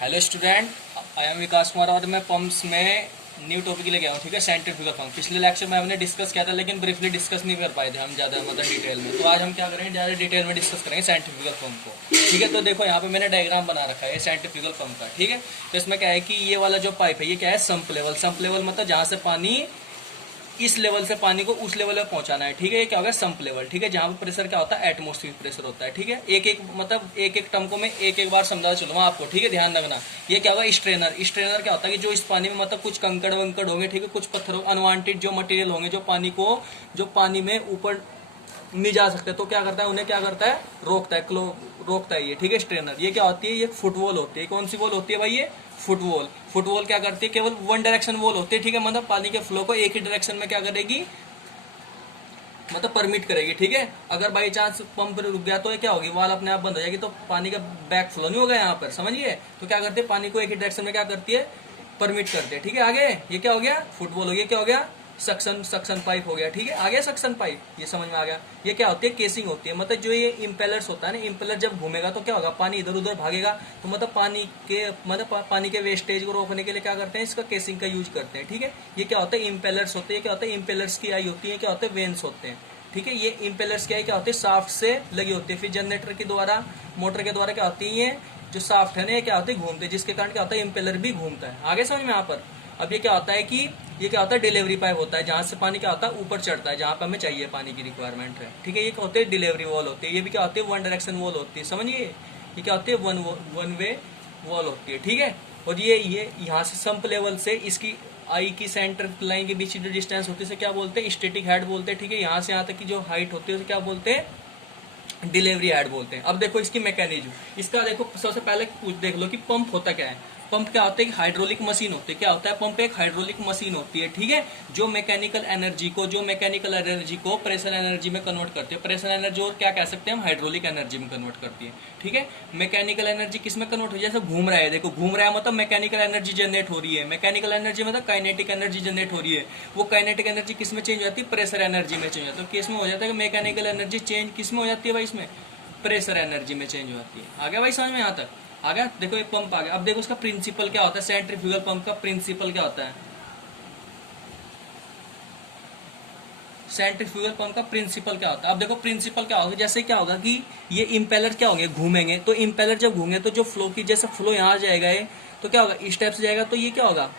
Hello student, I am विकास कुमार और मैं pumps में न्यू टॉपिक लेके आया हूँ। ठीक है, सेंट्रीफ्यूगल पंप। पिछले लेक्चर में हमने डिस्कस किया था लेकिन ब्रीफली डिस्कस नहीं कर पाए थे हम ज़्यादा डिटेल में। तो आज हम क्या करेंगे, ज़्यादा डिटेल में डिस्कस करेंगे सेंट्रीफ्यूगल पंप को। ठीक है, तो देखो यहाँ पे मैंने डायग्राम बना रखा है सेंट्रीफ्यूगल पंप का। ठीक है, तो इसमें क्या है कि ये वाला जो पाइप है ये क्या है, सम्प लेवल। सम्प लेवल मतलब जहाँ से पानी इस लेवल से पानी को उस लेवल पे पहुंचाना है। ठीक है, ये क्या होगा, सम्प लेवल। ठीक है, जहाँ पे प्रेशर क्या होता है, एटमॉस्फेरिक प्रेशर होता है। ठीक है, एक एक टर्म को मैं एक एक बार समझा चलूंगा आपको। ठीक है, ध्यान रखना। ये क्या होगा, स्ट्रेनर। स्ट्रेनर क्या होता है कि जो इस पानी में कुछ कंकड़ वंकड़ होंगे, ठीक है, कुछ पत्थर अनवांटेड जो मटेरियल होंगे जो पानी में ऊपर नहीं जा सकते, तो क्या करता है, उन्हें क्या करता है, रोकता है ये। ठीक है, स्ट्रेनर। ये क्या होती है, ये फुटवॉल होती है। कौन सी वॉल होती है भाई, ये फुटवॉल। फुटवॉल क्या करती है, केवल वन डायरेक्शन वॉल होती है। ठीक है, मतलब पानी के फ्लो को एक ही डायरेक्शन में क्या करेगी, परमिट करेगी। ठीक है, अगर बाई चांस पंप रुक गया तो ये क्या होगी, वाल अपने आप बंद हो जाएगी, तो पानी का बैक फ्लो नहीं होगा यहाँ पर, समझिए। तो क्या करती है, पानी को एक ही डायरेक्शन में क्या करती है, परमिट करते हैं। ठीक है, आगे ये क्या हो गया, फुटबॉल हो गया। क्या हो गया, सक्शन पाइप हो गया। ठीक है, आ गया सक्शन पाइप, ये समझ में आ गया। ये क्या होती है, केसिंग होती है। मतलब जो ये इम्पेलर्स होता है ना, इम्पेलर जब घूमेगा तो क्या होगा, पानी इधर उधर भागेगा, तो पानी के वेस्टेज को रोकने के लिए क्या करते हैं, इसका केसिंग का यूज करते हैं। ठीक है, ये क्या होता है, इम्पेलर्स होते हैं। क्या होता है, इम्पेलर्स की आई होती है, क्या होते हैं, वेन्स होते हैं। ठीक है, ये इम्पेलर्स क्या होते हैं, शाफ्ट से लगी होती है। फिर जनरेटर के द्वारा, मोटर के द्वारा क्या होती है, ये जो शाफ्ट है ना, ये क्या होते हैं, घूमते हैं, जिसके कारण क्या होता है, इम्पेलर भी घूमता है। आगे समझ में यहाँ पर। अब ये क्या होता है कि ये क्या होता है, डिलीवरी पाइप होता है, जहां से पानी क्या होता है, ऊपर चढ़ता है, जहां पर हमें चाहिए पानी की रिक्वायरमेंट है। ठीक है, ये क्या होते हैं, डिलीवरी वॉल होती है। ये भी क्या होती है, वन डायरेक्शन वॉल होती है, समझिए। ये क्या होती है, वन वे वॉल होती है। ठीक है, और ये यहाँ से सम्प लेवल से इसकी आई की सेंटर लाइन के बीच की जो डिस्टेंस होती है, क्या बोलते हैं, स्टैटिक हेड बोलते हैं। ठीक है, यहाँ से यहाँ तक की जो हाइट होती है उसे क्या बोलते हैं, डिलीवरी हेड बोलते हैं। अब देखो इसकी मैकेनिज्म, इसका देखो सबसे पहले देख लो कि पंप होता क्या है। पंप क्या होता है, हाइड्रोलिक मशीन होती है। क्या होता है, पंप एक हाइड्रोलिक मशीन होती है। ठीक है, जो मैकेनिकल एनर्जी को प्रेशर एनर्जी में कन्वर्ट करती है। प्रेशर एनर्जी और क्या कह सकते हैं हम, हाइड्रोलिक एनर्जी में कन्वर्ट करती है। ठीक है, मैकेनिकल एनर्जी किस में कन्वर्ट हो, जैसे घूम रहा है, देखो घूम रहा है मतलब मैकेनिकल एनर्जी जनरेट हो रही है। मैकेनिकल एनर्जी मतलब काइनेटिक एनर्जी जनरेट हो रही है। वो काइनेटिक एनर्जी किस में चेंज हो जाती है, प्रेशर एनर्जी में चेंज होती है। तो किस में हो जाता है, मैकेनिकल एनर्जी चेंज किस में हो जाती है भाई, इसमें प्रेशर एनर्जी में चेंज हो जाती है। आ गया भाई समझ में, यहाँ तक आ गया। देखो एक पंप आ गया। अब देखो उसका प्रिंसिपल क्या होता है, सेंट्रीफ्यूगल पंप का प्रिंसिपल क्या होता है, सेंट्रीफ्यूगल पंप का प्रिंसिपल क्या होता है। अब देखो प्रिंसिपल क्या होगा, जैसे क्या होगा कि ये इंपेलर क्या होंगे, घूमेंगे। तो इंपेलर जब घूमेंगे तो जो फ्लो की, जैसे फ्लो यहाँ आ जाएगा ये, तो क्या होगा, इस टाइप से जाएगा, तो ये क्या होगा,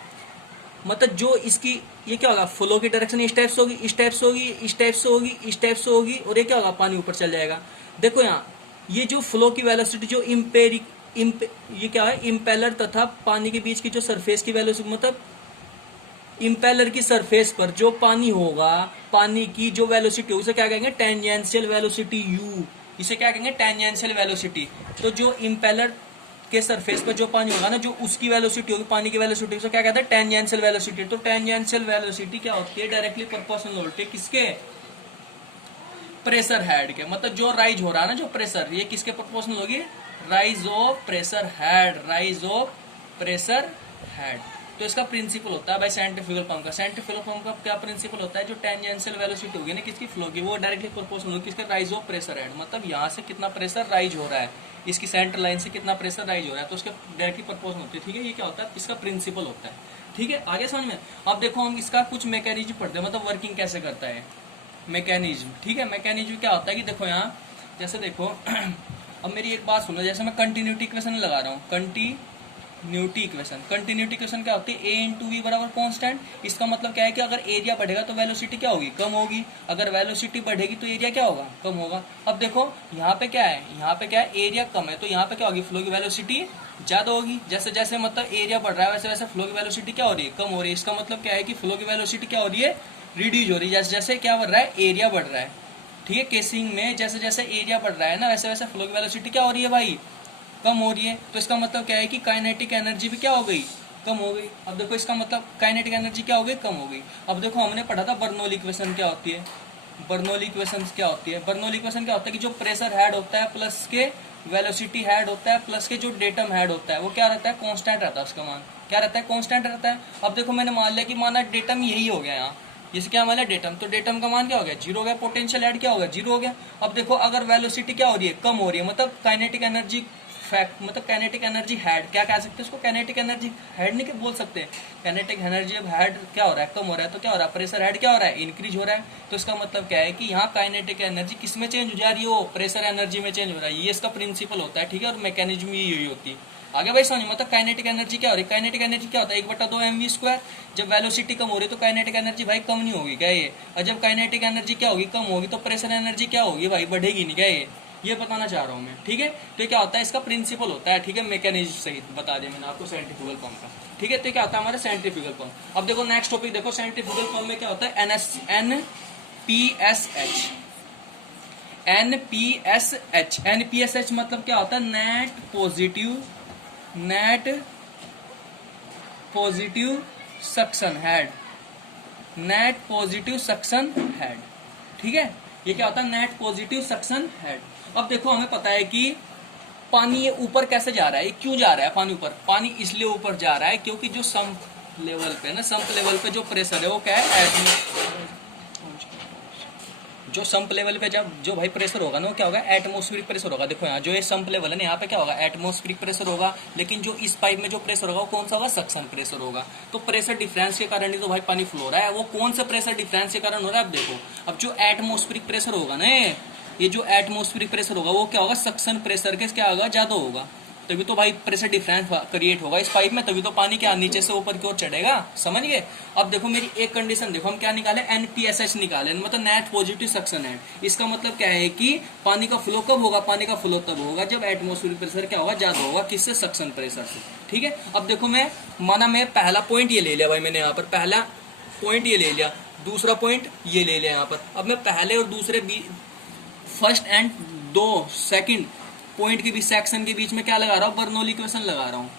मतलब जो इसकी ये क्या होगा, फ्लो की डायरेक्शन इस टाइप से होगी, इस टाइप से होगी, इस टाइप से होगी, इस टाइप से होगी, और ये क्या होगा, पानी ऊपर चल जाएगा। देखो यहाँ ये जो फ्लो की वेलोसिटी जो ये क्या है, इम्पेलर तथा पानी के बीच की जो सरफेस की वेलोसिटी, मतलब इम्पेलर की सरफेस पर जो पानी होगा, पानी की जो वेलोसिटी होगी, उसे क्या कहेंगे, टेंजेंशियल वेलोसिटी यू। इसे क्या कहेंगे, टेंजेंशियल वेलोसिटी। तो जो इम्पेलर के सरफेस पर जो पानी होगा ना, जो उसकी वेलोसिटी होगी, पानी की वेलोसिटी, उसे क्या कहते हैं, टेंजेंशियल वेलोसिटी। तो टेंजेंशियल वेलोसिटी क्या होती है, डायरेक्टली प्रोपोर्शनल होती है किसके, प्रेशर हेड के। मतलब जो राइज हो रहा है ना, जो प्रेशर, ये किसके प्रोपोर्शनल होगी, rise of pressure head, rise of pressure head. तो इसका प्रिंसिपल होता है भाई सेंट्रीफ्यूगल पंप का। सेंट्रीफ्यूगल पंप का क्या प्रिंसिपल होता है, जो टेंजेंशियल वेलोसिटी होगी ना किसकी, फ्लो की, वो डायरेक्टली प्रोपोर्शनल होगी किसके, राइज ऑफ प्रेशर हेड। मतलब यहाँ से कितना प्रेशर राइज हो रहा है, इसकी सेंटर लाइन से कितना प्रेशर राइज हो रहा है, तो उसके डायरेक्टली प्रोपोर्शनल होती है। ठीक है, ये क्या होता है, इसका प्रिंसिपल होता है। ठीक है, आगे समझ में। अब देखो हम इसका कुछ मैकेनिज्म पढ़ते हैं, मतलब वर्किंग कैसे करता है मैकेनिज्म। ठीक है, मैकेनिज्म क्या होता है कि देखो यहाँ, जैसे देखो अब मेरी एक बात सुनो, जैसे मैं कंटिन्यूटी इक्वेशन लगा रहा हूँ, कंटिन्यूटी इक्वेशन क्या होती है, ए इंटू वी बराबर कॉन्स्टेंट। इसका मतलब क्या है कि अगर एरिया बढ़ेगा तो वेलोसिटी क्या होगी, कम होगी। अगर वेलोसिटी बढ़ेगी तो एरिया क्या होगा, कम होगा। अब देखो यहाँ पे क्या है, एरिया कम है, तो यहाँ पे क्या होगी, फ्लो की वेलोसिटी ज्यादा होगी। जैसे जैसे मतलब एरिया बढ़ रहा है, वैसे वैसे फ्लो की वेलोसिटी क्या हो रही है, कम हो रही है। इसका मतलब क्या है कि फ्लो की वेलोसिटी क्या हो रही है, रिड्यूज हो रही है। जैसे जैसे क्या बढ़ रहा है, एरिया बढ़ रहा है। ठीक है, केसिंग में जैसे जैसे एरिया बढ़ रहा है ना, वैसे वैसे फ्लो की वेलोसिटी क्या हो रही है भाई, कम हो रही है। तो इसका मतलब क्या है कि काइनेटिक एनर्जी भी क्या हो गई, कम हो गई। अब देखो इसका मतलब काइनेटिक एनर्जी क्या हो गई, कम हो गई। अब देखो हमने पढ़ा था बर्नौली इक्वेशन क्या होती है, बर्नौली इक्वेशन क्या होती है, बर्नौली इक्वेशन क्या होता है कि जो प्रेशर हेड होता है प्लस के वेलोसिटी हेड होता है प्लस के जो डेटम हेड होता है, वो क्या रहता है, कांस्टेंट रहता है। उसका मान क्या रहता है, कांस्टेंट रहता है। अब देखो मैंने मान लिया कि माना डेटम यही हो गया यहाँ, जैसे क्या मान डेटम, तो डेटम का मान क्या हो गया, जीरो हो गया। पोटेंशियल हेड क्या हो गया, जीरो हो गया। अब देखो अगर वेलोसिटी क्या हो रही है, कम हो रही है, मतलब काइनेटिक एनर्जी फैक्ट मतलब काइनेटिक एनर्जी हेड, क्या कह सकते हैं उसको, काइनेटिक एनर्जी हेड नहीं बोल सकते। काइनेटिक एनर्जी अब हेड क्या हो रहा है, कम हो रहा है, तो क्या हो रहा है, प्रेशर हेड क्या हो रहा है, इंक्रीज हो रहा है। तो इसका मतलब क्या है कि यहाँ काइनेटिक एनर्जी किस में चेंज हो जा रही हो, प्रेशर एनर्जी में चेंज हो रहा है। ये इसका प्रिंसिपल होता है, ठीक है, और मैकेनिज्म यही होती है। आगे भाई समझ, मतलब काइनेटिक एनर्जी क्या हो रही है, काइनेटिक एनर्जी क्या होता है, 1/2 mv²। जब वेलोसिटी कम हो रही है तो काइनेटिक एनर्जी भाई कम नहीं होगी क्या ये, और जब काइनेटिक एनर्जी क्या होगी, कम होगी, तो प्रेशर एनर्जी क्या होगी भाई, बढ़ेगी नहीं क्या ये बताना चाह रहा हूँ मैं, ठीक है। तो क्या होता है, इसका प्रिंसिपल होता है, ठीक है, मैकेनिज्म सहित बता दिया मैंने आपको सेंट्रीफ्यूगल पंप का, ठीक है। तो क्या होता है हमारा सेंट्रीफ्यूगल पंप। अब देखो नेक्स्ट टॉपिक देखो, सेंट्रीफ्यूगल पंप में क्या होता है, NPSH मतलब क्या होता है, net positive suction head, net positive suction head, ठीक है। ये क्या होता है, नेट पॉजिटिव सक्शन हेड। अब देखो हमें पता है कि पानी ये ऊपर कैसे जा रहा है, ये क्यों जा रहा है पानी ऊपर, पानी इसलिए ऊपर जा रहा है क्योंकि जो संप लेवल पे ना, संप लेवल पे जो प्रेशर है वो क्या है, जो संप लेवल पे जब जो भाई प्रेशर होगा ना वो क्या होगा, एटमॉस्फेरिक प्रेशर होगा। देखो यहाँ जो ये संप लेवल है ना, यहाँ पे क्या होगा, एटमॉस्फेरिक प्रेशर होगा। लेकिन जो इस पाइप में जो प्रेशर होगा वो कौन सा होगा, सक्शन प्रेशर होगा। तो प्रेशर डिफरेंस के कारण ही तो भाई पानी फ्लो हो रहा है। वो कौन सा प्रेशर डिफरेंस के कारण हो रहा है, अब देखो, अब जो एटमॉस्फेरिक प्रेशर होगा ना, ये जो एटमॉस्फेरिक प्रेशर होगा वो क्या होगा, सक्शन प्रेशर के क्या होगा, ज्यादा होगा। तभी तो भाई प्रेशर डिफरेंस क्रिएट होगा इस पाइप में, तभी तो पानी क्या नीचे से ऊपर की ओर चढ़ेगा, समझ गए। अब देखो मेरी एक कंडीशन देखो, हम क्या निकाले, NPSH निकाले, मतलब नेट पॉजिटिव सक्शन हेड। इसका मतलब क्या है कि पानी का फ्लो कब होगा, पानी का फ्लो तब होगा जब एटमॉस्फेरिक प्रेशर क्या होगा, ज्यादा होगा, किससे, सक्शन प्रेशर से, ठीक है। अब देखो मैं पहला पॉइंट ये ले लिया भाई, मैंने यहाँ पर पहला पॉइंट ये ले लिया, दूसरा पॉइंट ये ले लिया यहाँ पर। अब मैं पहले और दूसरे फर्स्ट एंड सेकंड पॉइंट के बीच, सेक्शन के बीच में क्या लगा रहा हूँ, बर्नौली इक्वेशन लगा रहा हूँ,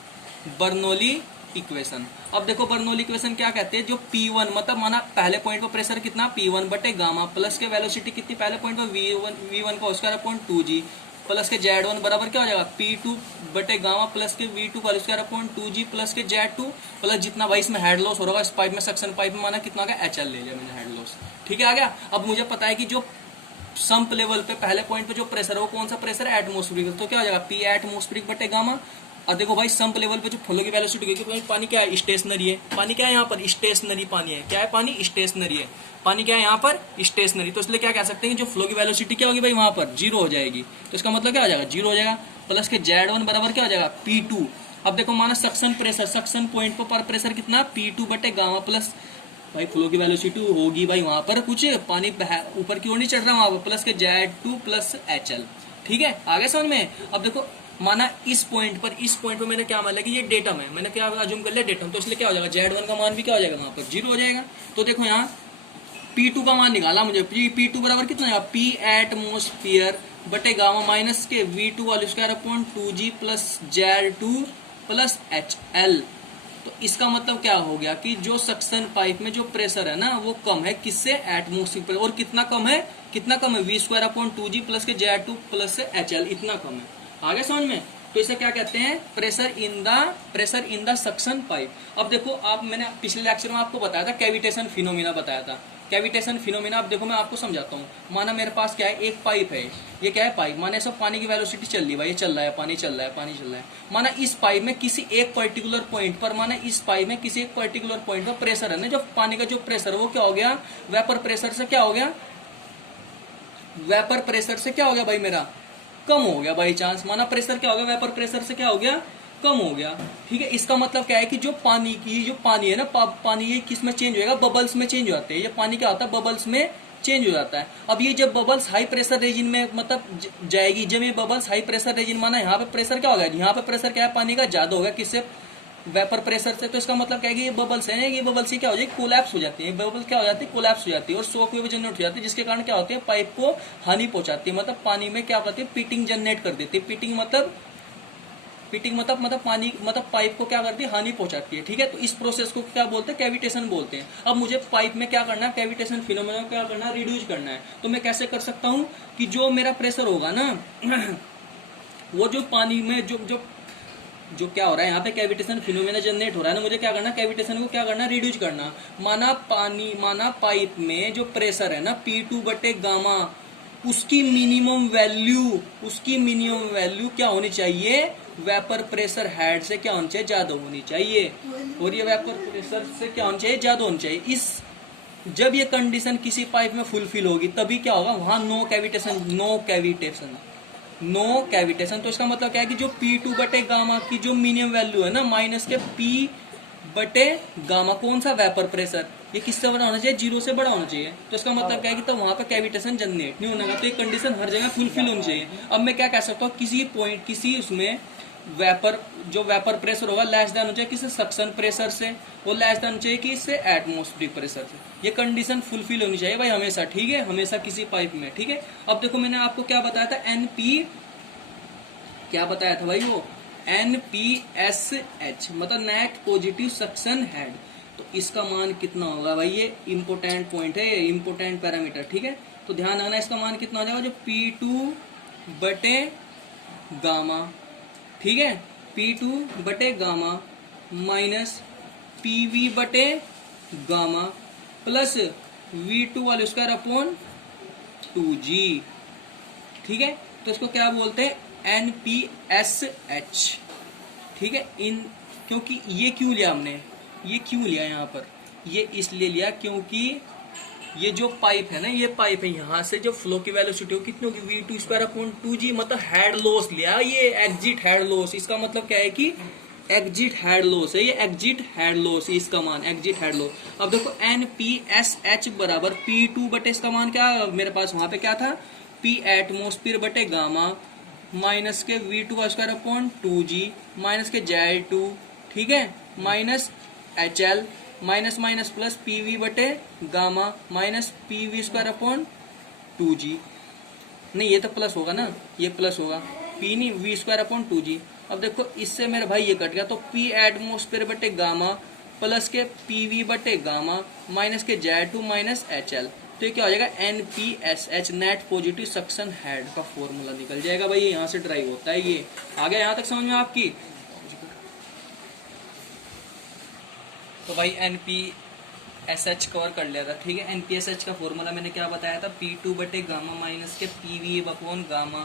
बर्नौली इक्वेशन। अब देखो बर्नौली इक्वेशन क्या कहते हैं, जो P1 मतलब माना पहले पॉइंट पर प्रेशर कितना, P1 बटे गामा, प्लस के वेलोसिटी कितनी पहले पॉइंट पर V1 का स्क्वायर अपॉन 2g, प्लस के Z1 बराबर क्या हो जाएगा, P2 बटे गामा प्लस के V2 का स्क्वायर अपॉन 2g, प्लस के Z2, प्लस जितना भाई इसमें हेड लॉस हो रहा है इस पाइप में, सक्शन पाइप में, माना कितना का HL ले लिया मैंने हेड लॉस, ठीक है, आ गया। अब मुझे पता है कि जो संप लेवल पे पहले पॉइंट पे जो प्रेशर है वो कौन सा प्रेशर है, एटमॉस्फेरिक, तो क्या हो जाएगा, P एटमॉस्फेरिक बटे गामा। और देखो भाई संप लेवल पे जो फ्लो की वेलोसिटी होगी, क्योंकि पानी क्या है, स्टेशनरी है, पानी क्या है यहाँ पर, स्टेशनरी पानी है, क्या है, पानी स्टेशनरी है, पानी क्या है यहाँ पर, स्टेशनरी। तो इसलिए क्या कह सकते हैं कि जो फ्लो की वेलोसिटी क्या होगी भाई वहां पर, 0 हो जाएगी। तो इसका मतलब क्या हो जाएगा, 0 हो जाएगा, प्लस के Z1 बराबर क्या हो जाएगा, P2। अब देखो माना सक्शन प्रेशर, सक्शन पॉइंट पर प्रेशर कितना, P2 बटे गामा, प्लस भाई फ्लो की वेलोसिटी होगी भाई वहां पर कुछ पानी ऊपर की ओर नहीं चढ़ रहा वहां पर, प्लस के Z2 प्लस HL, ठीक है, आगे समझ में। अब देखो माना इस पॉइंट पर मैंने क्या मान लिया कि ये डेटम है, मैंने क्या अज्यूम कर लिया डेटम, तो इसलिए क्या हो जाएगा, Z1 का मान भी क्या हो जाएगा वहां पर, 0 हो जाएगा। तो देखो यहाँ P2 का मान निकाला मुझे, P2 बराबर कितना है, P एटमोस्फियर बटे गामा माइनस के V2 वाले square upon 2g plus Z2 plus HL। तो इसका मतलब क्या हो गया कि जो सक्शन पाइप में जो प्रेशर है ना वो कम है, किससे, एटमॉस्फेरिक प्रेशर। और कितना कम है, V square upon 2g plus के Z2 प्लस HL, इतना कम है, आगे समझ में। तो इसे क्या कहते हैं, pressure in the suction pipe. अब देखो आप, मैंने पिछले लेक्चर में आपको बताया था, कैविटेशन फिनोमिना बताया था, कैविटेशन फिनोमिना। अब देखो मैं आपको समझाता हूँ। माना मेरे पास क्या है, एक पाइप है, ये क्या है, पाइप, माना सब पानी की वेलोसिटी चल रही है भाई, ये चल रहा है, पानी चल रहा है, पानी चल रहा है। माना इस पाइप में किसी एक पर्टिकुलर पॉइंट पर, माना इस पाइप में किसी एक पर्टिकुलर पॉइंट पर प्रेशर है ना, जो पानी का जो प्रेशर है वो क्या हो गया, वेपर प्रेशर से क्या हो गया, वेपर प्रेशर से क्या हो गया भाई मेरा, कम हो गया बाई चांस। माना प्रेशर क्या हो गया, वेपर प्रेशर से क्या हो गया, कम हो गया, ठीक है। इसका मतलब क्या है कि जो पानी है ना, पानी ये किस में चेंज होगा, बबल्स में चेंज होते हैं। ये पानी क्या होता है, बबल्स में चेंज हो जाता है। अब ये जब बबल्स हाई प्रेशर रीजन में मतलब जाएगी, जब ये बबल्स हाई प्रेशर रीजन, माना यहाँ पे प्रेशर क्या हो गया, यहाँ पे प्रेशर क्या है, पानी का ज्यादा हो गया, किससे, वेपर प्रेशर से। तो इसका मतलब क्या है कि ये बबल्स हैं, ये बबल्स क्या हो जाएगी, कोलैप्स हो जाती है, बबल्स क्या हो जाती है, कोलैप्स हो जाती है, और शॉक वेव जनरेट हो जाती है, जिसके कारण क्या होती है, पाइप को हानि पहुंचाती है, मतलब पानी में क्या करती है, पिटिंग जनरेट कर देती है। पिटिंग मतलब पानी मतलब पाइप को क्या करती है, हानि पहुंचाती है, ठीक है। तो इस प्रोसेस को क्या बोलते हैं, कैविटेशन बोलते हैं। अब मुझे पाइप में क्या करना है, कैविटेशन फिनोमेना क्या करना है, रिड्यूस करना है। तो मैं कैसे कर सकता हूँ कि जो मेरा प्रेशर होगा ना वो जो पानी में जो क्या हो रहा है, यहाँ पे कैविटेशन फिनोमेना जनरेट हो रहा है ना, मुझे क्या करना, कैविटेशन को क्या करना, रिड्यूस करना। माना पाइप में जो प्रेशर है ना, P2 बटे गामा, उसकी मिनिमम वैल्यू क्या होनी चाहिए, वेपर प्रेशर हेड से क्या होनी चाहिए, ज्यादा होनी चाहिए, और ये वेपर प्रेशर से क्या होनी चाहिए, ज्यादा होनी चाहिए। इस जब ये कंडीशन किसी पाइप में फुलफिल होगी तभी क्या होगा, वहां नो कैविटेशन। तो इसका मतलब क्या है कि जो P2 बटे गामा की जो मिनिमम वैल्यू है ना, माइनस के P बटे गामा, कौन सा, वेपर प्रेशर, ये किससे बड़ा होना चाहिए, 0 से बड़ा होना चाहिए। तो इसका मतलब क्या है कि तो वहां पर कैविटेशन जनरेट नहीं होगा। तो ये कंडीशन हर जगह फुलफिल होनी चाहिए। अब मैं क्या कह सकता हूँ, किसी पॉइंट, किसी उसमें वेपर प्रेशर होगा लेस देन होना चाहिए किसी सक्शन प्रेशर से, वो लेस देन होना चाहिए कि इससे एटमॉस्फेरिक प्रेशर से। ये कंडीशन फुलफिल होनी चाहिए भाई हमेशा, ठीक है, हमेशा किसी पाइप में, ठीक है। अब देखो मैंने आपको क्या बताया था, NP क्या बताया था भाई, वो NPSH मतलब नेट पॉजिटिव सक्शन हेड। तो इसका मान कितना होगा भाई, ये इंपोर्टेंट पॉइंट है, ये इंपोर्टेंट पैरामीटर, ठीक है। तो ध्यान रखना, इसका मान कितना हो जाएगा, जो P2 बटे गामा, ठीक है, P2 बटे गामा माइनस PV बटे गामा प्लस V2 वाले स्क्वायर अपॉन 2G, ठीक है। तो इसको क्या बोलते हैं, NPSH, ठीक है। क्योंकि ये क्यों लिया हमने, ये क्यों लिया यहाँ पर, ये इसलिए लिया क्योंकि ये जो पाइप है ना, ये पाइप है, यहाँ से जो फ्लो की वेलोसिटी हो कितनी होगी, V2 स्क्वायर अपॉन 2G, मतलब हेड लॉस लिया, ये एग्जिट हेड लॉस। इसका मतलब क्या है कि एग्जिट हेड लॉस है, ये एग्जिट हेड लॉस, इसका मान एग्जिट हेड लॉस। अब देखो NPSH बराबर P2 बटे, इसका मान क्या मेरे पास वहां पे क्या था, P एटमोस्फियर बटे गामा माइनस के V2 का स्क्वायर अपॉन 2G माइनस के Z2, ठीक है, minus HL minus minus plus PV बटे gamma minus PV square upon 2G, नहीं ये तो प्लस होगा ना, ये प्लस होगा, P नहीं V स्क्वायर अपॉन 2G। अब देखो इससे मेरे भाई ये कट गया, तो P एटमोस्फेयर बटे गामा प्लस के PV बटे गामा माइनस के Z2 माइनस HL। तो ये क्या हो जाएगा, NPSH net positive suction head का फॉर्मूला निकल जाएगा भाई, यहाँ से ड्राइव होता है ये। आ गया यहाँ तक समझ में आपकी। तो भाई NPSH कवर कर लिया था, ठीक है। NPSH का फॉर्मूला मैंने क्या बताया था, P2 बटे गामा माइनस के PV upon gamma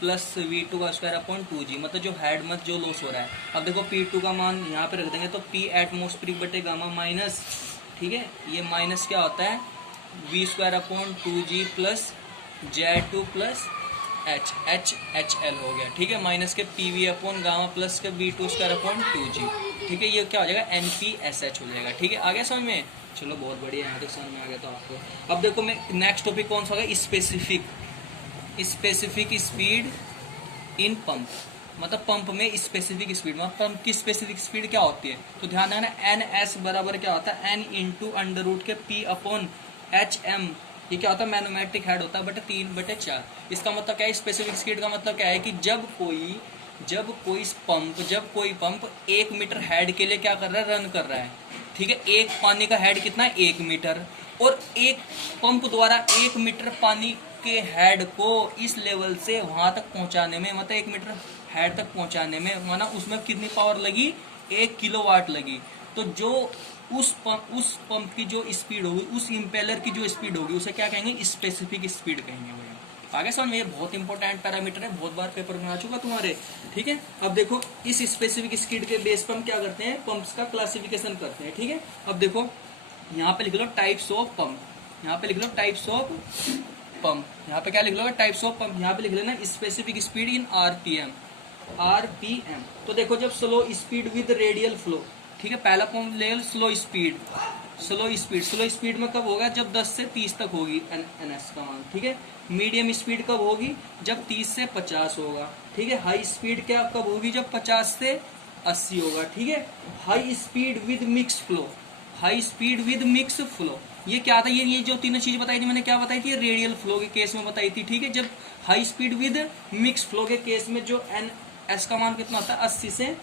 plus V2 का स्क्वायर अपॉन 2G, मतलब जो हेड मत जो लॉस हो रहा है। अब देखो P2 का मान यहाँ पे रख देंगे, तो P एटमोस्फेरिक बटे गामा माइनस, ठीक है, ये माइनस क्या होता है, V square upon 2G plus Z2 plus HL हो गया, ठीक है, माइनस के PV अपॉन गामा प्लस के V2 स्क्वायर अपॉन 2G, ठीक है। ये क्या हो जाएगा, NPSH हो जाएगा, ठीक है। आगे समझ में, चलो बहुत बढ़िया, यहाँ तक समझ में आ गया तो आपको। अब देखो मैं नेक्स्ट टॉपिक कौन सा होगा, स्पेसिफिक स्पीड इन पंप, मतलब पंप में स्पेसिफिक स्पीड, मतलब पंप की स्पेसिफिक स्पीड क्या होती है। तो ध्यान रखना, NS बराबर क्या होता है, N इंटू अंडर रूट के P अपॉन HM, ये क्या होता है, मैनोमेट्रिक हेड होता है बटे 3/4। इसका मतलब क्या है, स्पेसिफिक स्पीड का मतलब क्या है कि जब कोई पंप 1 मीटर हेड के लिए क्या कर रहा है, रन कर रहा है, ठीक है। एक पानी का हेड कितना है, 1 मीटर, और एक पंप द्वारा 1 मीटर पानी के हेड को इस लेवल से वहां तक पहुंचाने में, मतलब 1 मीटर हेड तक पहुंचाने में, माना उसमें कितनी पावर लगी, 1 किलोवाट लगी। तो जो उस पंप की जो स्पीड होगी, उस इम्पेलर की जो स्पीड होगी, उसे क्या कहेंगे, स्पेसिफिक स्पीड कहेंगे भाई। आगे समझ में, ये बहुत इंपॉर्टेंट पैरामीटर है, बहुत बार पेपर में आ चुका तुम्हारे, ठीक है। अब देखो इस स्पेसिफिक स्पीड के बेस पर हम क्या करते हैं, पंप्स का क्लासिफिकेशन करते हैं, ठीक है। अब देखो यहाँ पे लिख लो टाइप्स ऑफ पंप, यहाँ पे लिख लो टाइप्स ऑफ पंप, यहाँ पे क्या लिख लो, टाइप्स ऑफ पंप, यहाँ पे लिख लेना स्पेसिफिक स्पीड इन RPM। तो देखो जब slow speed with radial flow, ठीक है, पहला पंप ले स्लो स्पीड में कब होगा, जब 10 से 30 तक होगी NS का मान, ठीक है। मीडियम स्पीड कब होगी, जब 30 से 50 होगा, ठीक है। हाई स्पीड क्या कब होगी, जब 50 से 80 होगा, ठीक है। High speed with mix flow, ये क्या था, ये जो तीनों चीज बताई थी मैंने, क्या बताई थी, रेडियल फ्लो के केस में बताई थी, ठीक है। जब high speed with mix flow के केस में जो NS का मान कितना होता है, 80 से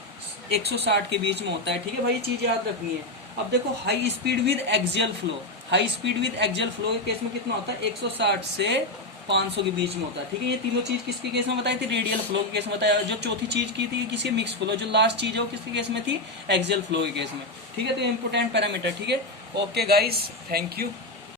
160 के बीच में होता है, ठीक है भाई, ये चीज याद रखनी है। अब देखो high speed with axial flow के केस में कितना होता है, 160 से 500 के बीच में होता है, ठीक है। ये तीनों चीज किसके केस में बताई थी, रेडियल फ्लो के केस में बताया। जो चौथी चीज की थी किसके, मिक्स फ्लो, जो लास्ट चीज है वो किसके केस में थी, एक्सियल फ्लो के केस में, ठीक है। तो इंपोर्टेंट पैरामीटर, ठीक है। Okay guys, thank you.